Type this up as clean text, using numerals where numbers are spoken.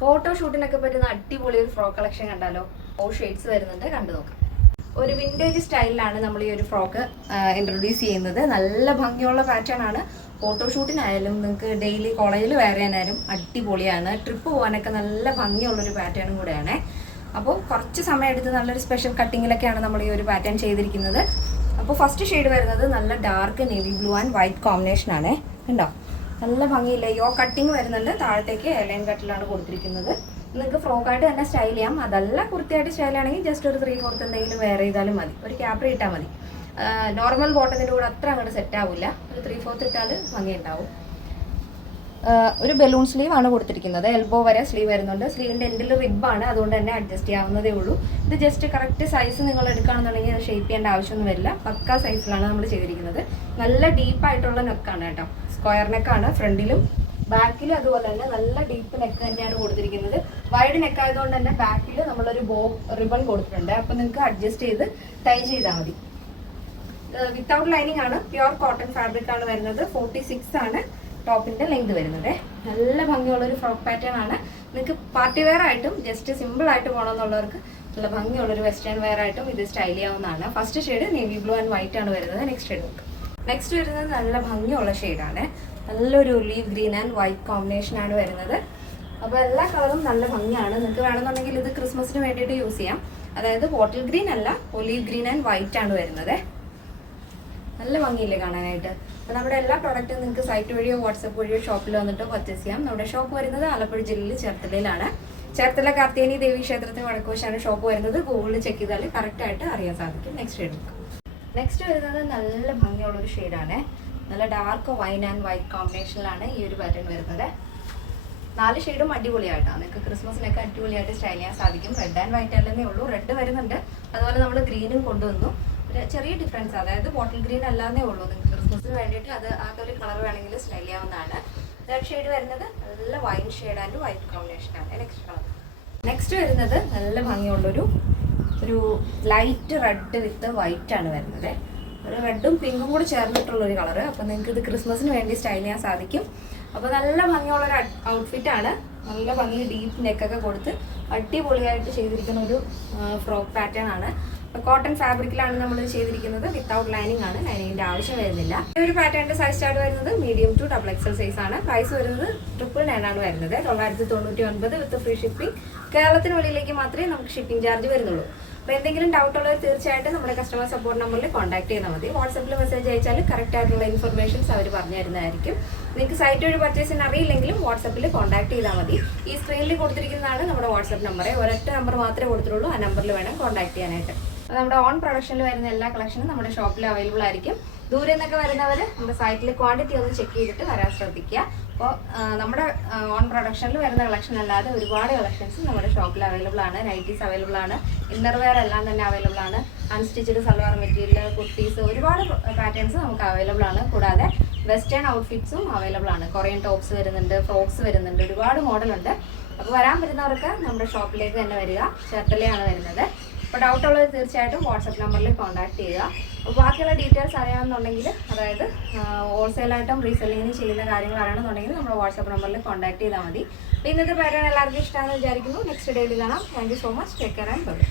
ഫോട്ടോഷൂട്ടിനൊക്കെ പറ്റുന്ന അടിപൊളി ഒരു ഫ്രോക്ക് കളക്ഷൻ കണ്ടാലോ? 4 ഷെയ്ഡ്സ് വരുന്നുണ്ട്, കണ്ടു നോക്കാം. ഒരു വിന്റേജ് സ്റ്റൈലിലാണ് നമ്മൾ ഈ ഒരു ഫ്രോക്ക് ഇൻട്രൊഡ്യൂസ് ചെയ്യുന്നത്. നല്ല ഭംഗിയുള്ള പാറ്റേൺ ആണ്. ഫോട്ടോഷൂട്ടിനായാലും നിങ്ങൾക്ക് ഡെയിലി കോളേജിൽ വെയർ ചെയ്യാനായാലും അടിപൊളിയാണ്. ട്രിപ്പ് പോകാനൊക്കെ നല്ല ഭംഗിയുള്ളൊരു പാറ്റേണും കൂടെയാണ്. അപ്പോൾ കുറച്ച് സമയം എടുത്ത് നല്ലൊരു സ്പെഷ്യൽ കട്ടിങ്ങിലൊക്കെയാണ് നമ്മൾ ഈ ഒരു പാറ്റേൺ ചെയ്തിരിക്കുന്നത്. അപ്പോൾ ഫസ്റ്റ് ഷെയ്ഡ് വരുന്നത് നല്ല dark navy blue and white combination ആണ്. ഉണ്ടോ? നല്ല ഭംഗിയില്ല. യോ കട്ടിങ് വരുന്നുണ്ട്. താഴത്തേക്ക് എലൈൻ കട്ടിലാണ് കൊടുത്തിരിക്കുന്നത്. നിങ്ങൾക്ക് ഫ്രോക്കായിട്ട് തന്നെ സ്റ്റൈൽ ചെയ്യാം. അതല്ല കുർത്തിയായിട്ട് സ്റ്റൈൽ ആണെങ്കിൽ ജസ്റ്റ് ഒരു 3/4 എന്തെങ്കിലും വെയർ ചെയ്താലും മതി. ഒരു ക്യാപ്രി ഇട്ടാൽ മതി. നോർമൽ ബോട്ടത്തിൻ്റെ കൂടെ അത്ര അങ്ങോട്ട് സെറ്റ് ആവില്ല. ഒരു 3/4 ഇട്ടാൽ ഭംഗി ഉണ്ടാവും. ഒരു ബലൂൺ സ്ലീവ് ആണ് കൊടുത്തിരിക്കുന്നത്. എൽബോ വരെ സ്ലീവ് വരുന്നുണ്ട്. സ്ലീവിൻ്റെ എൻഡിൽ റിബാണ്, അതുകൊണ്ട് തന്നെ അഡ്ജസ്റ്റ് ചെയ്യാവുന്നതേ ഉള്ളൂ. ഇത് ജസ്റ്റ് കറക്റ്റ് സൈസ് നിങ്ങൾ എടുക്കുകയാണെന്നുണ്ടെങ്കിൽ അത് ഷേപ്പ് ചെയ്യേണ്ട ആവശ്യമൊന്നും വരില്ല. പക്ക സൈസിലാണ് നമ്മൾ ചെയ്തിരിക്കുന്നത്. നല്ല ഡീപ്പായിട്ടുള്ള നെക്കാണ് കേട്ടോ. സ്ക്വയർ നെക്കാണ് ഫ്രണ്ടിലും ബാക്കിലും. അതുപോലെ തന്നെ നല്ല ഡീപ്പ് നെക്ക് തന്നെയാണ് കൊടുത്തിരിക്കുന്നത്. വൈഡ് നെക്ക് ആയതുകൊണ്ട് തന്നെ ബാക്കിൽ നമ്മളൊരു ബോ റിബൺ കൊടുത്തിട്ടുണ്ട്. അപ്പോൾ നിങ്ങൾക്ക് അഡ്ജസ്റ്റ് ചെയ്ത് ടൈ ചെയ്താൽ മതി. വിത്തൗട്ട് ലൈനിങ് ആണ്. പ്യുവർ കോട്ടൺ ഫാബ്രിക് ആണ് വരുന്നത്. 46 ആണ് ടോപ്പിന്റെ ലെങ്ത് വരുന്നത്. നല്ല ഭംഗിയുള്ളൊരു ഫ്രോക്ക് പാറ്റേൺ ആണ്. നിങ്ങൾക്ക് പാർട്ടി വെയർ ആയിട്ടും ജസ്റ്റ് സിമ്പിൾ ആയിട്ട് പോകണമെന്നുള്ളവർക്ക് നല്ല ഭംഗിയുള്ളൊരു വെസ്റ്റേൺ വെയർ ആയിട്ടും ഇത് സ്റ്റൈൽ ചെയ്യാവുന്നതാണ്. First shade navy blue and white ആണ് വരുന്നത്. നെക്സ്റ്റ് ഷെയ്ഡ് നോക്കാം. നെക്സ്റ്റ് വരുന്നത് നല്ല ഭംഗിയുള്ള ഷെയ്ഡാണ്. നല്ലൊരു olive green and white combination ആണ് വരുന്നത്. അപ്പോൾ എല്ലാ കളറും നല്ല ഭംഗിയാണ്. നിങ്ങൾക്ക് വേണമെന്നുണ്ടെങ്കിൽ ഇത് ക്രിസ്മസിന് വേണ്ടിയിട്ട് യൂസ് ചെയ്യാം. അതായത് ബോട്ടിൽ ഗ്രീൻ അല്ല, ഒലീവ് ഗ്രീൻ ആൻഡ് വൈറ്റ് ആണ് വരുന്നത്. നല്ല ഭംഗിയില്ലേ കാണാനായിട്ട്? അപ്പോൾ നമ്മുടെ എല്ലാ പ്രോഡക്റ്റും നിങ്ങൾക്ക് സൈറ്റ് വഴിയോ വാട്സപ്പ് വഴിയോ ഷോപ്പിൽ വന്നിട്ടോ പർച്ചേസ് ചെയ്യാം. നമ്മുടെ ഷോപ്പ് വരുന്നത് ആലപ്പുഴ ജില്ലയിൽ ചേർത്തലയിലാണ്. ചേർത്തല കാർത്തിയാനി ദേവി ക്ഷേത്രത്തിന് വടക്കുവശാണ് ഷോപ്പ് വരുന്നത്. ഗൂഗിളിൽ ചെക്ക് ചെയ്താൽ കറക്റ്റായിട്ട് അറിയാൻ സാധിക്കും. നെക്സ്റ്റ് ഷെയ്ഡ് എടുക്കാം. നെക്സ്റ്റ് വരുന്നത് നല്ല ഭംഗിയുള്ളൊരു ഷെയ്ഡാണ്. നല്ല ഡാർക്ക് വൈൻ ആൻഡ് വൈറ്റ് കോമ്പിനേഷനിലാണ് ഈ ഒരു പാറ്റേൺ വരുന്നത്. 4 ഷെയ്ഡും അടിപൊളിയായിട്ടാണ്. നിങ്ങൾക്ക് ക്രിസ്മസിനൊക്കെ അടിപൊളിയായിട്ട് സ്റ്റൈൽ ചെയ്യാൻ സാധിക്കും. റെഡ് ആൻഡ് വൈറ്റ് അല്ലെന്നേ ഉള്ളൂ. റെഡ് വരുന്നുണ്ട്. അതുപോലെ നമ്മൾ ഗ്രീനും കൊണ്ടുവന്നു. ഒരു ചെറിയ ഡിഫറൻസ്, അതായത് ബോട്ടിൽ ഗ്രീൻ അല്ലാന്നേ ഉള്ളൂ. നിങ്ങൾക്ക് ക്രിസ്മസിന് വേണ്ടിയിട്ട് അത് ആ ഒരു കളർ വേണമെങ്കിൽ സ്റ്റൈൽ ചെയ്യാവുന്നതാണ്. റെഡ് ഷെയ്ഡ് വരുന്നത് നല്ല വൈൻ ഷെയ്ഡ് ആൻഡ് വൈറ്റ് കോമ്പിനേഷനാണ്. Next colour. നെക്സ്റ്റ് വരുന്നത് നല്ല ഭംഗിയുള്ളൊരു ലൈറ്റ് റെഡ് വിത്ത് വൈറ്റ് ആണ് വരുന്നത്. ഒരു റെഡും പിങ്കും കൂടി ചേർന്നിട്ടുള്ളൊരു കളറ്. അപ്പോൾ നിങ്ങൾക്ക് ഇത് ക്രിസ്മസിന് വേണ്ടി സ്റ്റൈൽ ചെയ്യാൻ സാധിക്കും. അപ്പോൾ നല്ല ഭംഗിയുള്ളൊരു ഔട്ട്ഫിറ്റാണ്. നല്ല ഭംഗി ഡീപ്പ് നെക്കൊക്കെ കൊടുത്ത് അടിപൊളിയായിട്ട് ചെയ്തിരിക്കുന്ന ഒരു ഫ്രോക്ക് പാറ്റേൺ ആണ്. കോട്ടൺ ഫാബ്രിക്കിലാണ് നമ്മൾ ചെയ്തിരിക്കുന്നത്. വിത്തൗട്ട് ലൈനിങ് ആണ്. ലൈനിങ്ങിന്റെ ആവശ്യം വരുന്നില്ല. ഈ ഒരു പാറ്റേണിന്റെ സൈസ് സ്റ്റാർട്ട് വരുന്നത് മീഡിയം ടു XXL സൈസ് ആണ്. പ്രൈസ് വരുന്നത് 999 ആണ് വരുന്നത്. 999 വിത്ത് ഫ്രീ ഷിപ്പിംഗ്. കേരളത്തിന് വെളിയിലേക്ക് മാത്രമേ നമുക്ക് ഷിപ്പിംഗ് ചാർജ് വരുന്നുള്ളൂ. അപ്പോൾ എന്തെങ്കിലും ഡൗട്ട് ഉള്ളവർ തീർച്ചയായിട്ടും നമ്മുടെ കസ്റ്റമർ സപ്പോർട്ട് നമ്പറിൽ കോൺടാക്ട് ചെയ്താൽ മതി. വാട്സപ്പിൽ മെസ്സേജ് അയച്ചാൽ കറക്റ്റ് ആയിട്ടുള്ള ഇൻഫർമേഷൻസ് അവർ പറഞ്ഞു തരുന്നതായിരിക്കും. നിങ്ങൾക്ക് സൈറ്റ് വഴി പർച്ചേസിന് അറിയില്ലെങ്കിലും വാട്സപ്പിൽ കോൺടാക്ട് ചെയ്താൽ മതി. ഈ സ്ക്രീനിൽ കൊടുത്തിരിക്കുന്നതാണ് നമ്മുടെ വാട്സപ്പ് നമ്പർ. ഒരൊറ്റ നമ്പർ മാത്രമേ കൊടുത്തിട്ടുള്ളൂ. ആ നമ്പറിൽ വേണം കോൺടാക്ട് ചെയ്യാനായിട്ട്. നമ്മുടെ ഓൺ പ്രൊഡക്ഷനിൽ വരുന്ന എല്ലാ കളക്ഷനും നമ്മുടെ ഷോപ്പിൽ അവൈലബിൾ ആയിരിക്കും. ദൂരെ നിന്നൊക്കെ വരുന്നവർ നമ്മുടെ സൈറ്റിൽ ക്വാണ്ടിറ്റി ഒന്ന് ചെക്ക് ചെയ്തിട്ട് വരാൻ ശ്രദ്ധിക്കുക. അപ്പോൾ നമ്മുടെ ഓൺ പ്രൊഡക്ഷനിൽ വരുന്ന കളക്ഷൻ അല്ലാതെ ഒരുപാട് കളക്ഷൻസ് നമ്മുടെ ഷോപ്പിൽ അവൈലബിൾ ആണ്. നൈറ്റീസ് അവൈലബിൾ ആണ്. ഇന്നർവെയർ എല്ലാം തന്നെ അവൈലബിൾ ആണ്. അൺസ്റ്റിച്ചഡ് സൽവാർ മെറ്റീരിയൽ, കുർത്തീസ്, ഒരുപാട് പാറ്റേൺസ് നമുക്ക് അവൈലബിൾ ആണ്. കൂടാതെ വെസ്റ്റേൺ ഔട്ട്ഫിറ്റ്സും അവൈലബിൾ ആണ്. കൊറിയൻ ടോപ്സ് വരുന്നുണ്ട്, ഫ്രോക്സ് വരുന്നുണ്ട്, ഒരുപാട് മോഡലുണ്ട്. അപ്പോൾ വരാൻ വരുന്നവർക്ക് നമ്മുടെ ഷോപ്പിലേക്ക് തന്നെ വരിക. ചേർത്തലയാണ് വരുന്നത്. അപ്പോൾ ഡൗട്ട് ഉള്ളവർ തീർച്ചയായിട്ടും വാട്സപ്പ് നമ്പറിൽ കോൺടാക്ട് ചെയ്യുക. അപ്പോൾ ബാക്കിയുള്ള ഡീറ്റെയിൽസ് അറിയാമെന്നുണ്ടെങ്കിൽ, അതായത് ഹോൾസെയിലായിട്ടും റീസെല്ലിങ്ങിനും ചെയ്യുന്ന കാര്യങ്ങൾ അറിയണമെന്നുണ്ടെങ്കിൽ നമ്മുടെ വാട്സപ്പ് നമ്പറിൽ കോൺടാക്ട് ചെയ്താൽ മതി. അപ്പോൾ ഇന്നത്തെ പാറ്റേൺ എല്ലാവർക്കും ഇഷ്ടമാണെന്ന് വിചാരിക്കുന്നു. നെക്സ്റ്റ് ഡേയിൽ കാണാം. Thank you so much. Take care and by.